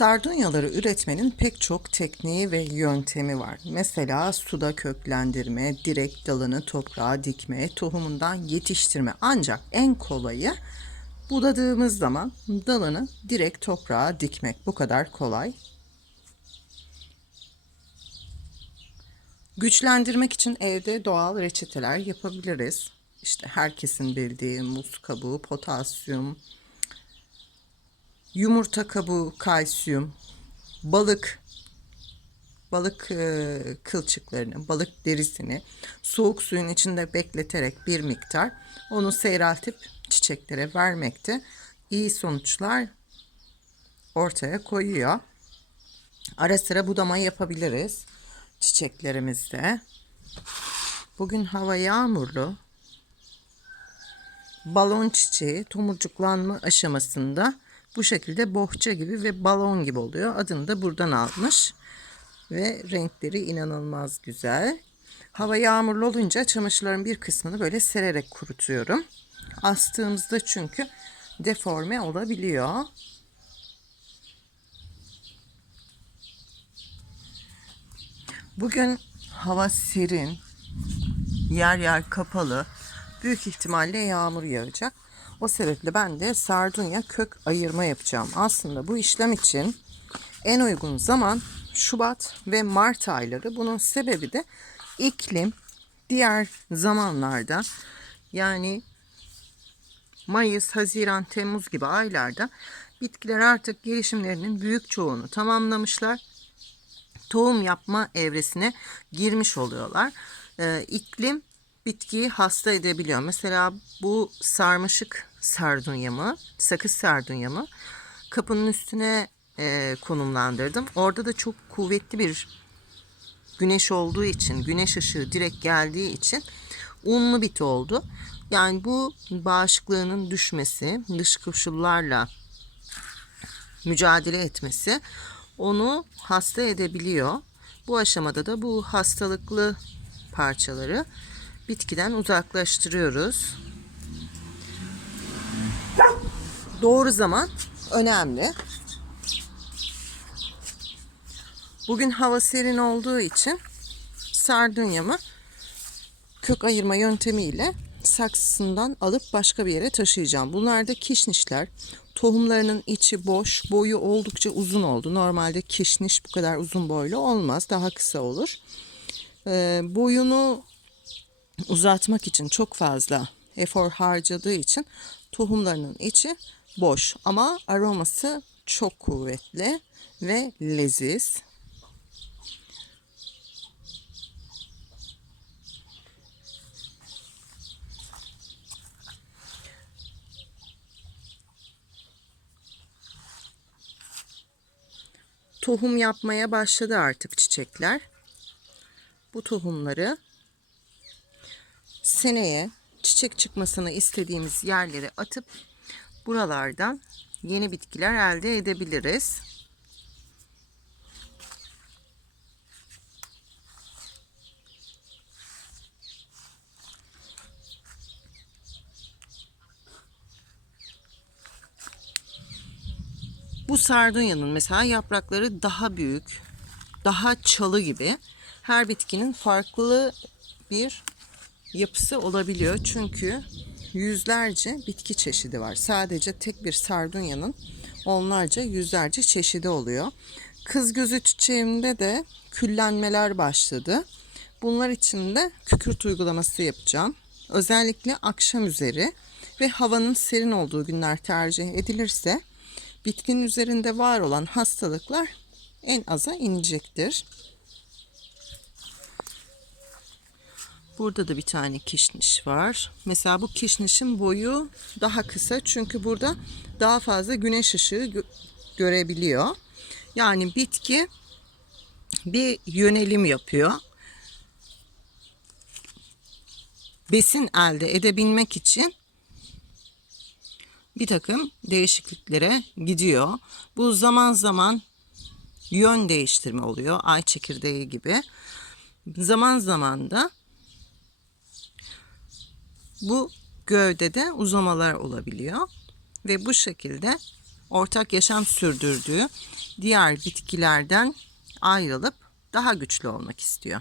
Sardunyaları üretmenin pek çok tekniği ve yöntemi var. Mesela suda köklendirme, direkt dalını toprağa dikme, tohumundan yetiştirme. Ancak en kolayı budadığımız zaman dalını direkt toprağa dikmek. Bu kadar kolay. Güçlendirmek için evde doğal reçeteler yapabiliriz. İşte herkesin bildiği muz kabuğu, potasyum, yumurta kabuğu, kalsiyum, balık, balık e, kılçıklarını, balık derisini soğuk suyun içinde bekleterek bir miktar onu seyreltip çiçeklere vermekte iyi sonuçlar ortaya koyuyor. Ara sıra budama yapabiliriz çiçeklerimizde. Bugün hava yağmurlu. Balon çiçeği tomurcuklanma aşamasında bu şekilde bohça gibi ve balon gibi oluyor. Adını da buradan almış. Ve renkleri inanılmaz güzel. Hava yağmurlu olunca çamaşırların bir kısmını böyle sererek kurutuyorum. Astığımızda çünkü deforme olabiliyor. Bugün hava serin, yer yer kapalı. Büyük ihtimalle yağmur yağacak. O sebeple ben de sardunya kök ayırma yapacağım. Aslında bu işlem için en uygun zaman Şubat ve Mart ayları. Bunun sebebi de iklim diğer zamanlarda yani Mayıs, Haziran, Temmuz gibi aylarda bitkiler artık gelişimlerinin büyük çoğunu tamamlamışlar. Tohum yapma evresine girmiş oluyorlar. Ee, iklim bitkiyi hasta edebiliyor. Mesela bu sarmaşık sardunyamı, sakız sardunyamı kapının üstüne e, konumlandırdım. Orada da çok kuvvetli bir güneş olduğu için, güneş ışığı direkt geldiği için unlu bit oldu. Yani bu bağışıklığının düşmesi, dış koşullarla mücadele etmesi onu hasta edebiliyor. Bu aşamada da bu hastalıklı parçaları bitkiden uzaklaştırıyoruz. Doğru zaman önemli. Bugün hava serin olduğu için sardunyamı kök ayırma yöntemiyle saksısından alıp başka bir yere taşıyacağım. Bunlar da kişnişler. Tohumlarının içi boş, boyu oldukça uzun oldu. Normalde kişniş bu kadar uzun boylu olmaz, daha kısa olur. Ee, boyunu uzatmak için çok fazla efor harcadığı için tohumlarının içi boş ama aroması çok kuvvetli ve leziz. Tohum yapmaya başladı artık çiçekler. Bu tohumları seneye çiçek çıkmasını istediğimiz yerlere atıp buralardan yeni bitkiler elde edebiliriz. Bu sardunyanın mesela yaprakları daha büyük, daha çalı gibi. Her bitkinin farklı bir yapısı olabiliyor. Çünkü yüzlerce bitki çeşidi var. Sadece tek bir sardunyanın onlarca yüzlerce çeşidi oluyor. Kız gözü çiçeğimde de küllenmeler başladı. Bunlar için de kükürt uygulaması yapacağım. Özellikle akşam üzeri ve havanın serin olduğu günler tercih edilirse bitkinin üzerinde var olan hastalıklar en aza inecektir. Burada da bir tane kişniş var. Mesela bu kişnişin boyu daha kısa çünkü burada daha fazla güneş ışığı gö- görebiliyor. Yani bitki bir yönelim yapıyor. Besin elde edebilmek için bir takım değişikliklere gidiyor. Bu zaman zaman yön değiştirme oluyor. Ay çekirdeği gibi. Zaman zaman da bu gövdede uzamalar olabiliyor ve bu şekilde ortak yaşam sürdürdüğü diğer bitkilerden ayrılıp daha güçlü olmak istiyor.